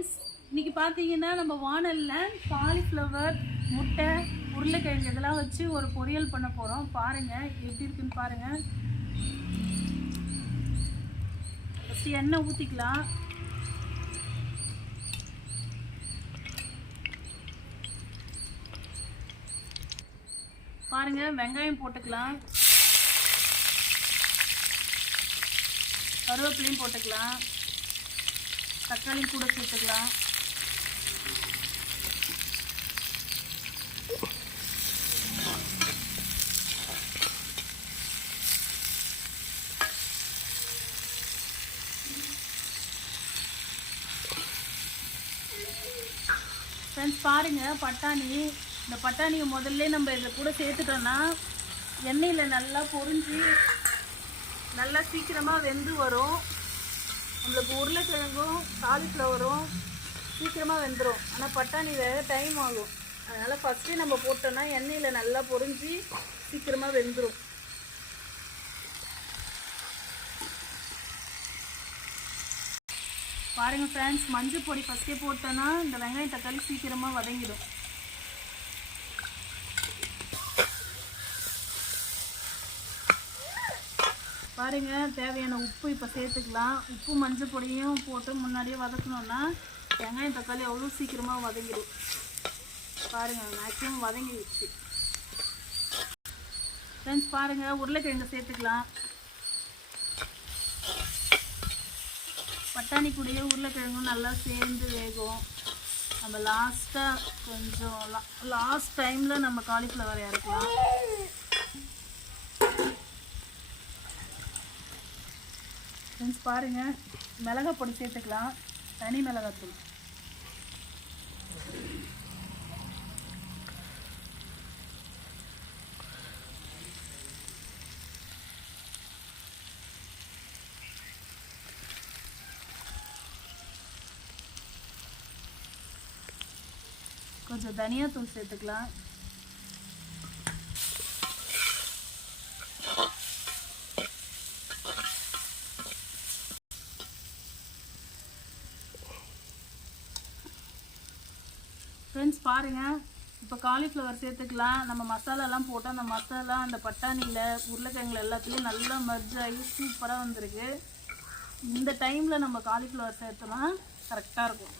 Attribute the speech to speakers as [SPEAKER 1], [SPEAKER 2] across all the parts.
[SPEAKER 1] Friends இன்னைக்கு பார்த்தீங்கன்னா நம்ம வானலில் காலிஃப்ளவர் முட்டை உருளைக்கிழங்கு இதெல்லாம் வச்சு ஒரு பொரியல் பண்ண போகிறோம் பாருங்கள் எப்படி இருக்குன்னு பாருங்கள் ஃபஸ்ட்டு எண்ணெய் ஊற்றிக்கலாம் பாருங்க வெங்காயம் போட்டுக்கலாம். கருவேப்பிலையும் போட்டுக்கலாம். தக்காளி கூட சேர்த்துக்கலாம். ஃப்ரெண்ட்ஸ் பாருங்க பட்டாணி. இந்த பட்டாணியை முதல்ல நம்ம இதில் கூட சேர்த்துட்டோன்னா எண்ணெயில் நல்லா பொரிஞ்சு நல்லா சீக்கிரமாக வெந்து வரும். நம்மளுக்கு உருளைக்கிழங்கும் காலிஃப்ளவரும் சீக்கிரமாக வெந்துடும் ஆனால் பட்டாணி வேக டைம் ஆகும். அதனால் ஃபஸ்ட்டே நம்ம போட்டோன்னா எண்ணெயில் நல்லா பொறிஞ்சி சீக்கிரமாக வெந்துடும் பாருங்கள் ஃப்ரெண்ட்ஸ் மஞ்சள் பொடி ஃபஸ்ட்டே போட்டோன்னா இந்த வெங்காயம் தக்காளி சீக்கிரமாக வதங்கிடும். பாருங்கள் தேவையான உப்பு இப்போ சேர்த்துக்கலாம். உப்பு மஞ்சள் பொடியும் போட்டு முன்னாடியே வதக்கணும்னா வெங்காயம் தக்காளி அவ்வளோ சீக்கிரமாக வதங்கிடும். பாருங்கள் மேக்ஸிமம் வதங்கிடுச்சு. ஃப்ரெண்ட்ஸ் பாருங்கள் உருளைக்கிழங்கு சேர்த்துக்கலாம். பட்டாணி கூடையே உருளைக்கிழங்கும் நல்லா சேர்ந்து வேகும். நம்ம லாஸ்ட்டாக கொஞ்சம் லா லாஸ்ட் டைமில் நம்ம காலிஃப்ளவர் இறக்கலாம். ஃப்ரெண்ட்ஸ் பாருங்கள் மிளகா பொடி சேர்த்துக்கலாம். தனி மிளகாத்தூள் கொஞ்சம் தனியாத்தூள் சேர்த்துக்கலாம். ஃப்ரெண்ட்ஸ் பாருங்கள் இப்போ காலிஃப்ளவர் சேர்த்துக்கலாம். நம்ம மசாலாலாம் போட்டால் அந்த மசாலா அந்த பட்டாணியில் உருளைக்கிழங்குல எல்லாத்துலேயும் நல்லா மர்ஜ் ஆகி சூப்பராக வந்திருக்கு. இந்த டைமில் நம்ம காலிஃப்ளவர் சேர்த்தோம்னா கரெக்டாக இருக்கும்.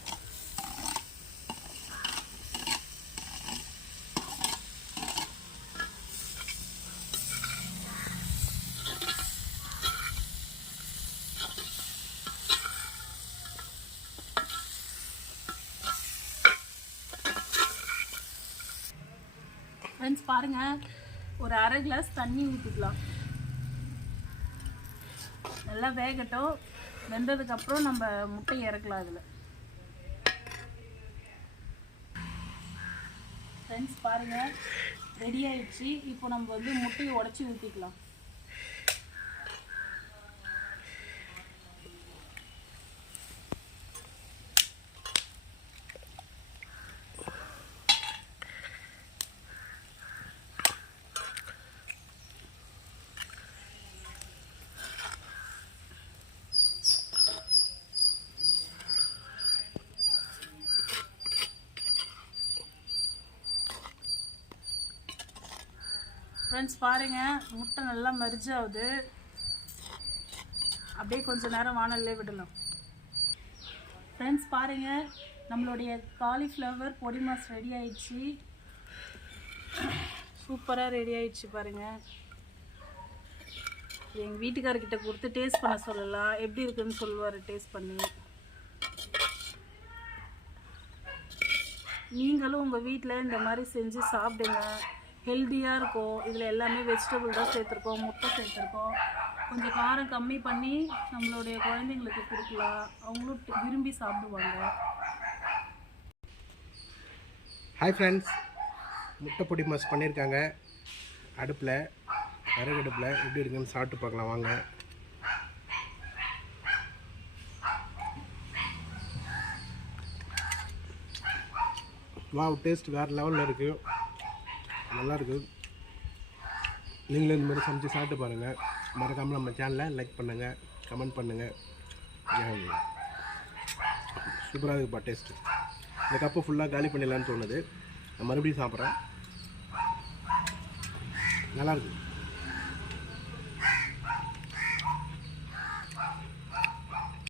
[SPEAKER 1] ஃப்ரெண்ட்ஸ் பாருங்கள் ஒரு அரை கிளாஸ் தண்ணி ஊற்றிக்கலாம் நல்லா வேகட்டும். வெந்ததுக்கப்புறம் நம்ம முட்டை இறக்கலாம் அதில். ஃப்ரெண்ட்ஸ் பாருங்கள் ரெடி ஆயிடுச்சு. இப்போ நம்ம வந்து முட்டையை உடச்சி ஊற்றிக்கலாம் ஃப்ரெண்ட்ஸ் பாருங்கள் முட்டை நல்லா மரிஜ் ஆகுது அப்படியே கொஞ்சம் நேரம் வானல்லே விடலாம். ஃப்ரெண்ட்ஸ் பாருங்கள் நம்மளுடைய காலிஃப்ளவர் பொடி மாஸ் ரெடி ஆயிடுச்சு. சூப்பராக ரெடி ஆயிடுச்சு பாருங்கள் எங்கள் வீட்டுக்காரர்கிட்ட கொடுத்து டேஸ்ட் பண்ண சொல்லலாம். எப்படி இருக்குன்னு சொல்லுவார் டேஸ்ட் பண்ணி. நீங்களும் உங்கள் வீட்டில் இந்த மாதிரி செஞ்சு சாப்பிடுங்க. ஹெல்த்தியாக இருக்கும். இதில் எல்லாமே வெஜிடபிள் தான் சேர்த்துருக்கோம் முட்டை சேர்த்துருக்கோம். கொஞ்சம் காரம் கம்மி பண்ணி நம்மளுடைய குழந்தைங்களுக்கு கொடுக்கலாம். அவங்களும் விரும்பி சாப்பிடுவாங்க.
[SPEAKER 2] ஹாய் ஃப்ரெண்ட்ஸ் முட்டை பொடி மாஸ் பண்ணியிருக்காங்க அடுப்பில் விறகு அடுப்பில் எப்படி இருக்குன்னு சாப்பிட்டு பார்க்கலாம் வாங்க. வா டேஸ்ட் வேறு லெவலில் இருக்குது நல்லாயிருக்கு. நீங்களும் இந்த மாதிரி சமைச்சு சாப்பிட்டு பாருங்கள் மறக்காமல் நம்ம சேனலை லைக் பண்ணுங்கள் கமெண்ட் பண்ணுங்கள் சூப்பராக இருக்குப்பா டேஸ்ட்டு இந்த கப்பு ஃபுல்லாக காலி பண்ணிடலான்னு தோணுது. நான் மறுபடியும் சாப்பிட்றேன். நல்லாயிருக்கு.